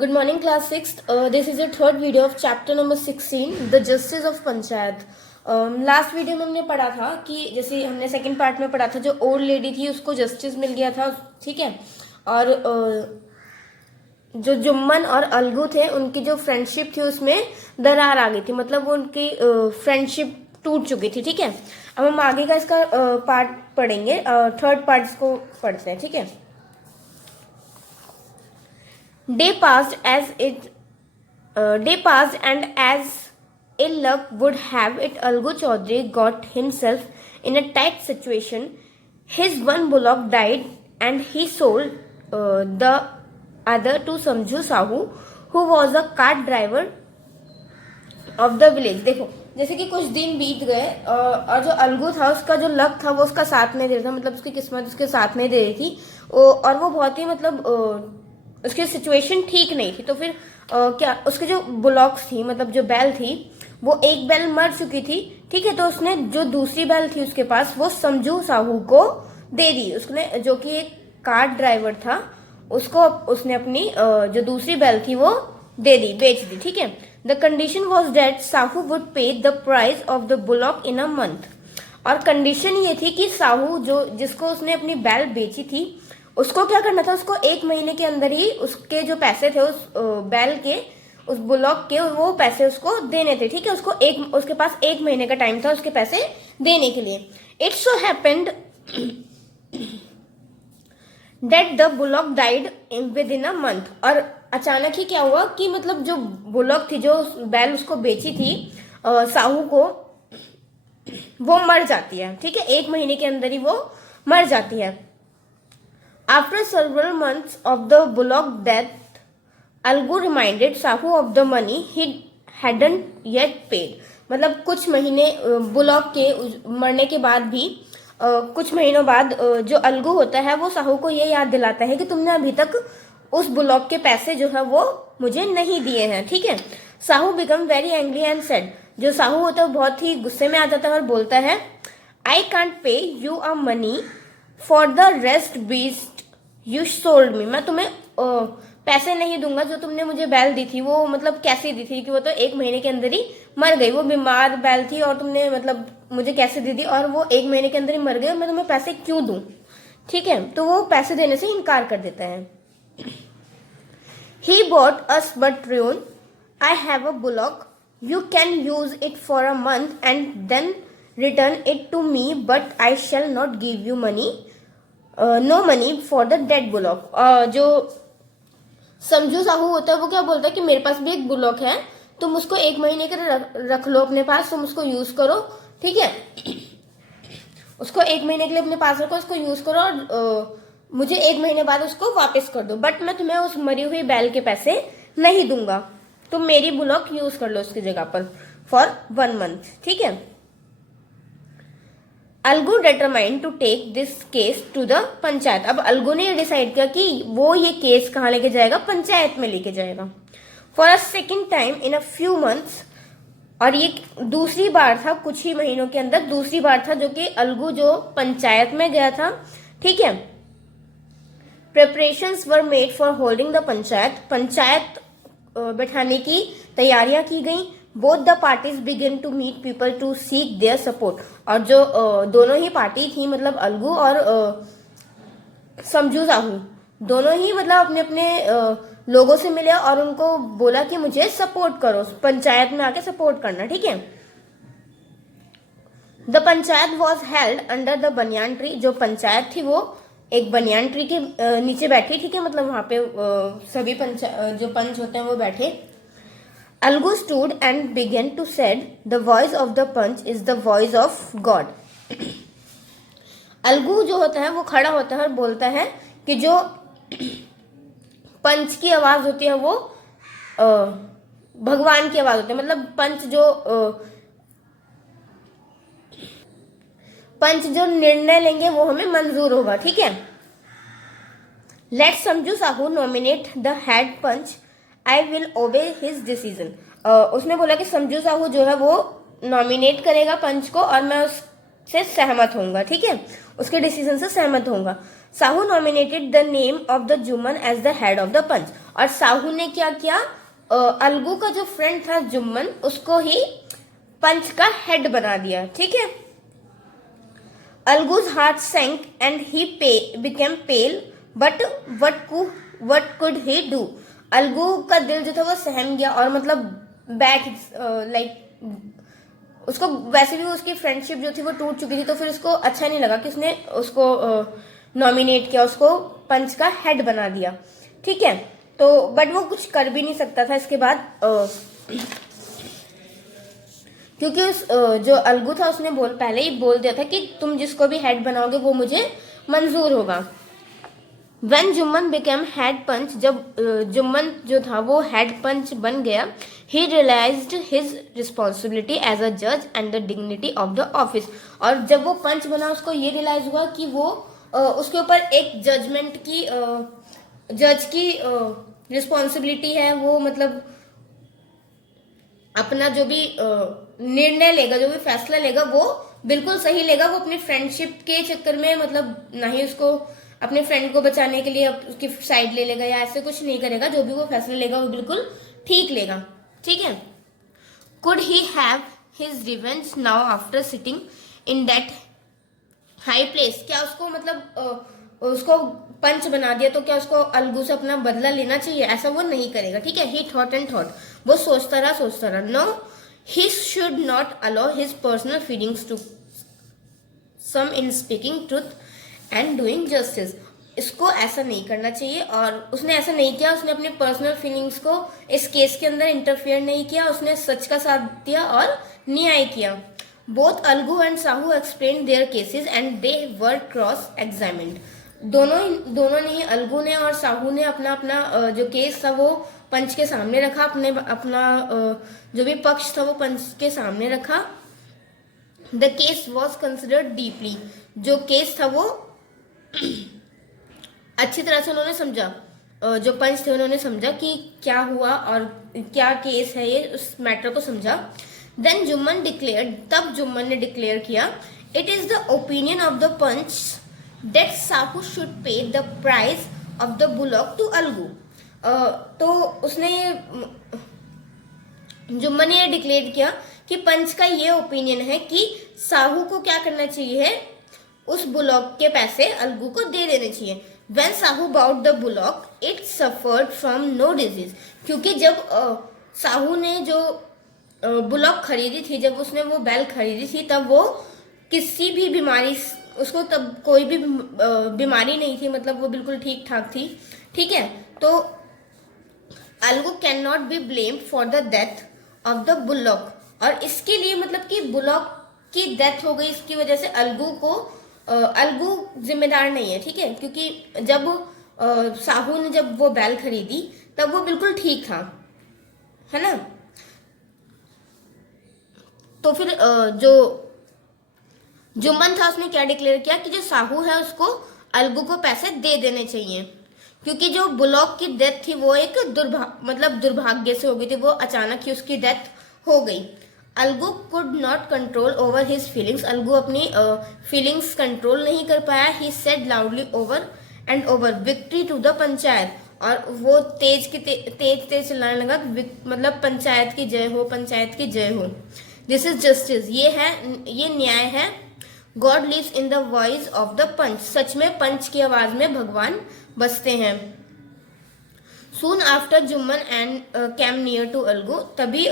Good morning, class 6th. This is your third video of chapter number 16, the justice of panchayat. Last video में हमने पढ़ा था कि जैसे हमने सेकंड पार्ट में पढ़ा था, जो ओल्ड लेडी थी उसको जस्टिस मिल गया था, ठीक है. और जो जुम्मन और अलगू थे उनकी जो फ्रेंडशिप थी उसमें दरार आ गई थी, मतलब वो उनकी फ्रेंडशिप टूट चुकी थी, ठीक है. अब हम आगे का इसका पार्ट पढ़ेंगे, थर्ड पार्ट इसको पढ़ते हैं, ठीक है. Day passed and as ill luck would have it, Algu Chaudhary got himself in a tight situation. His one bullock died and he sold the other to Samju Sahu, who was a cart driver of the village. देखो, जैसे कि कुछ दिन बीत गए और जो अलगू था उसका जो लक था वो उसका साथ नहीं दे रहा था, मतलब उसकी किस्मत उसके साथ नहीं दे रही थी, और वो बहुत ही मतलब उसकी सिचुएशन ठीक नहीं थी. तो फिर क्या उसके जो बुलॉक्स थी, मतलब जो बैल थी, वो एक बैल मर चुकी थी, ठीक है. तो उसने जो दूसरी बैल थी उसके पास वो समझू साहू को दे दी. उसने, जो कि एक कार्ट ड्राइवर था, उसको उसने अपनी जो दूसरी बैल थी वो दे दी, बेच दी, ठीक है. The condition was that Sahu would pay the price of the bullock in a month. और कंडीशन ये थी कि साहू जो जिसको उसने अपनी बैल बेची थी उसको क्या करना था, उसको एक महीने के अंदर ही उसके जो पैसे थे उस बैल के, उस ब्लॉक के, वो पैसे उसको देने थे, ठीक है. उसके पास एक महीने का टाइम था उसके पैसे देने के लिए. It so happened that the bullock died with in a month. और अचानक ही क्या हुआ कि मतलब जो बुलॉक थी, जो बैल उसको बेची थी साहू को, वो मर जाती है, ठीक है. एक महीने के अंदर ही वो मर जाती है. After several months of the bullock death, Algu reminded Sahu of the money he hadn't yet paid. मतलब कुछ महीने बुलॉक के मरने के बाद भी कुछ महीनों बाद जो अलगू होता है वो साहू को ये याद दिलाता है कि तुमने अभी तक उस बुलॉक के पैसे जो है वो मुझे नहीं दिए हैं, ठीक है. Sahu become very angry and said. जो साहू होता है बहुत ही गुस्से में आ जाता है और बोलता है, I can't pay you a money for the rest beast you sold me. मैं तुम्हें पैसे नहीं दूंगा जो तुमने मुझे बैल दी थी. वो मतलब कैसे दी थी कि वो तो एक महीने के अंदर ही मर गई. वो बीमार बैल थी और तुमने मतलब मुझे कैसे दी थी, और वो एक महीने के अंदर ही मर गई, और मैं तुम्हें पैसे क्यों दूं, ठीक है. तो वो पैसे देने से इनकार कर देता है. He bought us but run. I have a bullock. You can use it for a month and then return it to me, but I shall not give you money, no money for the dead bullock. जो समझू साहू होता है वो क्या बोलता है कि मेरे पास भी एक बुलॉक है, तुम उसको एक महीने के रख लो अपने पास, तुम उसको यूज करो, ठीक है. उसको एक महीने के लिए अपने पास रखो, उसको यूज करो, और मुझे एक महीने बाद उसको वापस कर दो, बट मैं तुम्हें उस मरी हुई बैल के पैसे नहीं दूंगा. तुम मेरी बुलॉक यूज कर लो उसकी जगह पर फॉर 1 month, ठीक है. Algu determined to take this case to the panchayat. अब अलगू ने डिसाइड किया कि वो ये केस कहाँ लेके जाएगा, पंचायत में लेके जाएगा. For a second time in a few months. और ये दूसरी बार था, कुछ ही महीनों के अंदर दूसरी बार था जो कि अलगू जो पंचायत में गया था, ठीक है. Preparations were made for holding the panchayat. Panchayat बैठाने की तैयारियां की गई. Both the parties begin to meet people to seek their support. और जो दोनों ही पार्टी थी, मतलब अलगू और समझू साहू, दोनों ही मतलब अपने अपने लोगों से मिले और उनको बोला कि मुझे सपोर्ट करो, पंचायत में आके सपोर्ट करना, ठीक है. The panchayat was held under the banyan tree. जो पंचायत थी वो एक बनियान ट्री के नीचे बैठी, ठीक है. मतलब वहां पे सभी जो पंच होते हैं वो बैठे. Algu stood and began to said, the voice of the punch is the voice of God. Algu जो होता है वो खड़ा होता है और बोलता है कि जो पंच की आवाज होती है वो भगवान की आवाज होती है. मतलब पंच जो निर्णय लेंगे वो हमें मंजूर होगा, ठीक है. Let Samjhu Sahu nominate the head panch, I will obey his decision. उसने बोला कि समझू साहू जो है वो नॉमिनेट करेगा पंच को और मैं उससे सहमत होऊंगा, ठीक है, उसके डिसीजन से सहमत होऊंगा. Sahu nominated the name of the Jumman as the head of the panch. और साहू ने क्या किया, अलगू का जो फ्रेंड था जुम्मन, उसको ही पंच का हेड बना दिया। ठीक है। Algu's heart sank and he became pale, but what could he do. Algu का दिल जो था वो सहम गया और मतलब बैठ लाइक उसको वैसे भी उसकी फ्रेंडशिप जो थी वो टूट चुकी थी, तो फिर उसको अच्छा नहीं लगा कि उसने उसको नॉमिनेट किया, उसको पंच का हेड बना दिया। ठीक है। तो बट वो कुछ कर भी नहीं सकता था इसके बाद, क्योंकि उस जो अलगू था उसने पहले ही बोल दिया था कि तुम जिसको भी हेड बनाओगे वो मुझे मंजूर होगा। When जुम्मन became head पंच, जब जुम्मन जो था वो हेड पंच बन गया, he realized his responsibility as a judge and the dignity of the office। और जब वो पंच बना उसको ये रियलाइज हुआ कि वो उसके ऊपर एक जजमेंट की जज की रिस्पॉन्सिबिलिटी है। वो मतलब अपना जो भी निर्णय लेगा, जो भी फैसला लेगा वो बिल्कुल सही लेगा। वो अपनी फ्रेंडशिप के चक्कर में मतलब ना ही उसको अपने फ्रेंड को बचाने के लिए उसकी साइड ले लेगा या ऐसे कुछ नहीं करेगा। जो भी वो फैसला लेगा वो बिल्कुल ठीक लेगा। ठीक है। Could he have his revenge now after sitting in that high place. क्या उसको मतलब उसको पंच बना दिया तो क्या उसको अलगू से अपना बदला लेना चाहिए? ऐसा वो नहीं करेगा। ठीक है। ही थॉट एंड थॉट, वो सोचता रहा। No, he should not allow his personal feelings to some in speaking truth and doing justice. इसको ऐसा नहीं करना चाहिए और उसने ऐसा नहीं किया। उसने अपने पर्सनल फीलिंग्स को इस केस के अंदर इंटरफेयर नहीं किया। उसने सच का साथ दिया और न्याय किया। Both Algu and Sahu explain their cases and they were cross examined. दोनों ने, अलगू ने और साहू ने अपना अपना जो केस था वो पंच के सामने रखा। अपना जो भी पक्ष था वो पंच के सामने रखा। The case was considered deeply. जो केस था वो अच्छी तरह से उन्होंने समझा। जो पंच थे उन्होंने समझा कि क्या हुआ और क्या केस है ये, उस मैटर को समझा। देन जुम्मन डिक्लेयर्ड, तब जुम्मन ने डिक्लेयर किया, it is the opinion of the panch that Sahu should pay the price of the bullock to Algu. तो उसने जुम्मन ने डिक्लेयर किया कि पंच का ये ओपिनियन है कि साहू को क्या करना चाहिए, उस बुलॉक के पैसे अलगू को दे देने चाहिए। When Sahu bought the bullock, it suffered from no disease। क्योंकि जब साहू ने जो बुलॉक खरीदी थी, जब उसने वो बैल खरीदी थी, तब वो किसी भी बीमारी, उसको तब कोई भी बीमारी नहीं थी, मतलब वो बिल्कुल ठीक ठाक थी। ठीक है। तो Algu can not be blamed for the death of the bullock. और इसके लिए मतलब कि बुलॉक की डेथ हो गई, इसकी वजह से अलगू जिम्मेदार नहीं है। ठीक है। क्योंकि जब साहू ने जब वो बैल खरीदी तब वो बिल्कुल ठीक था, है ना। तो फिर जो जुम्मन था उसने क्या डिक्लेयर किया कि जो साहू है उसको अलगू को पैसे दे देने चाहिए, क्योंकि जो बुलॉक की डेथ थी वो एक दुर्भाग्य से हो गई थी। वो अचानक ही उसकी डेथ हो गई। Algu could not control over his feelings. Algu अपनी फीलिंग्स कंट्रोल नहीं कर पाया। He said loudly over and over, victory to the panchayat. और वो तेज तेज चिल्लाने लगा, मतलब पंचायत की जय हो, पंचायत की जय हो। दिस इज जस्टिस, ये न्याय है। God lives in the voice of the panch. सच में पंच की आवाज में भगवान बसते हैं। Soon after Jumman and came near to Algu. तभी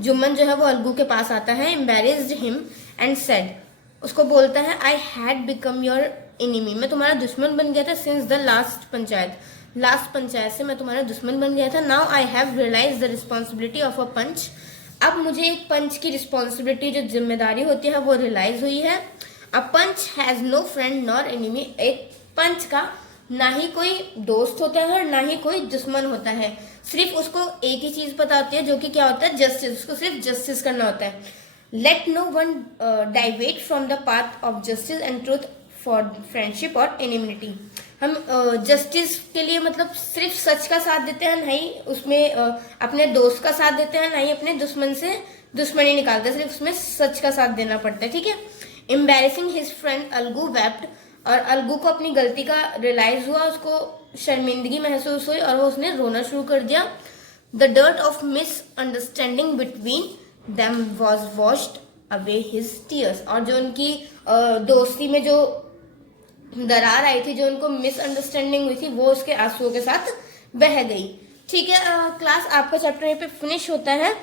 जुम्मन जो है वो अलगू के पास आता है। एम्बेरेस्ड हिम एंड सेड, उसको बोलता है, I had become your enemy. मैं तुम्हारा दुश्मन बन गया था सिंस द लास्ट पंचायत से मैं तुम्हारा दुश्मन बन गया था। Now I have realize the responsibility of a panch. अब मुझे एक पंच की रिस्पॉन्सिबिलिटी, जो जिम्मेदारी होती है, वो रियलाइज हुई है। A panch has no friend nor enemy. एक पंच का ना ही कोई दोस्त होता है और ना ही कोई दुश्मन होता है। सिर्फ उसको एक ही चीज पता होती है, जो कि क्या होता है, जस्टिस। उसको सिर्फ जस्टिस करना होता है। Let no one deviate from the path of justice and truth for friendship और एनिमिटी। हम जस्टिस के लिए मतलब सिर्फ सच का साथ देते हैं, नहीं उसमें अपने दोस्त का साथ देते हैं, नहीं अपने दुश्मन से दुश्मनी निकालते हैं। सिर्फ उसमें सच का साथ देना पड़ता है। ठीक है। Embarrassing his friend Algu wept. और अलगू को अपनी गलती का रियलाइज हुआ, उसको शर्मिंदगी महसूस हुई और वो उसने रोना शुरू कर दिया. The dirt of misunderstanding between them was washed away his tears. और जो उनकी दोस्ती में जो दरार आई थी, जो उनको मिसअंडरस्टैंडिंग हुई थी, वो उसके आंसुओं के साथ बह गई. ठीक है क्लास, आपका चैप्टर यहाँ पे फिनिश होता है.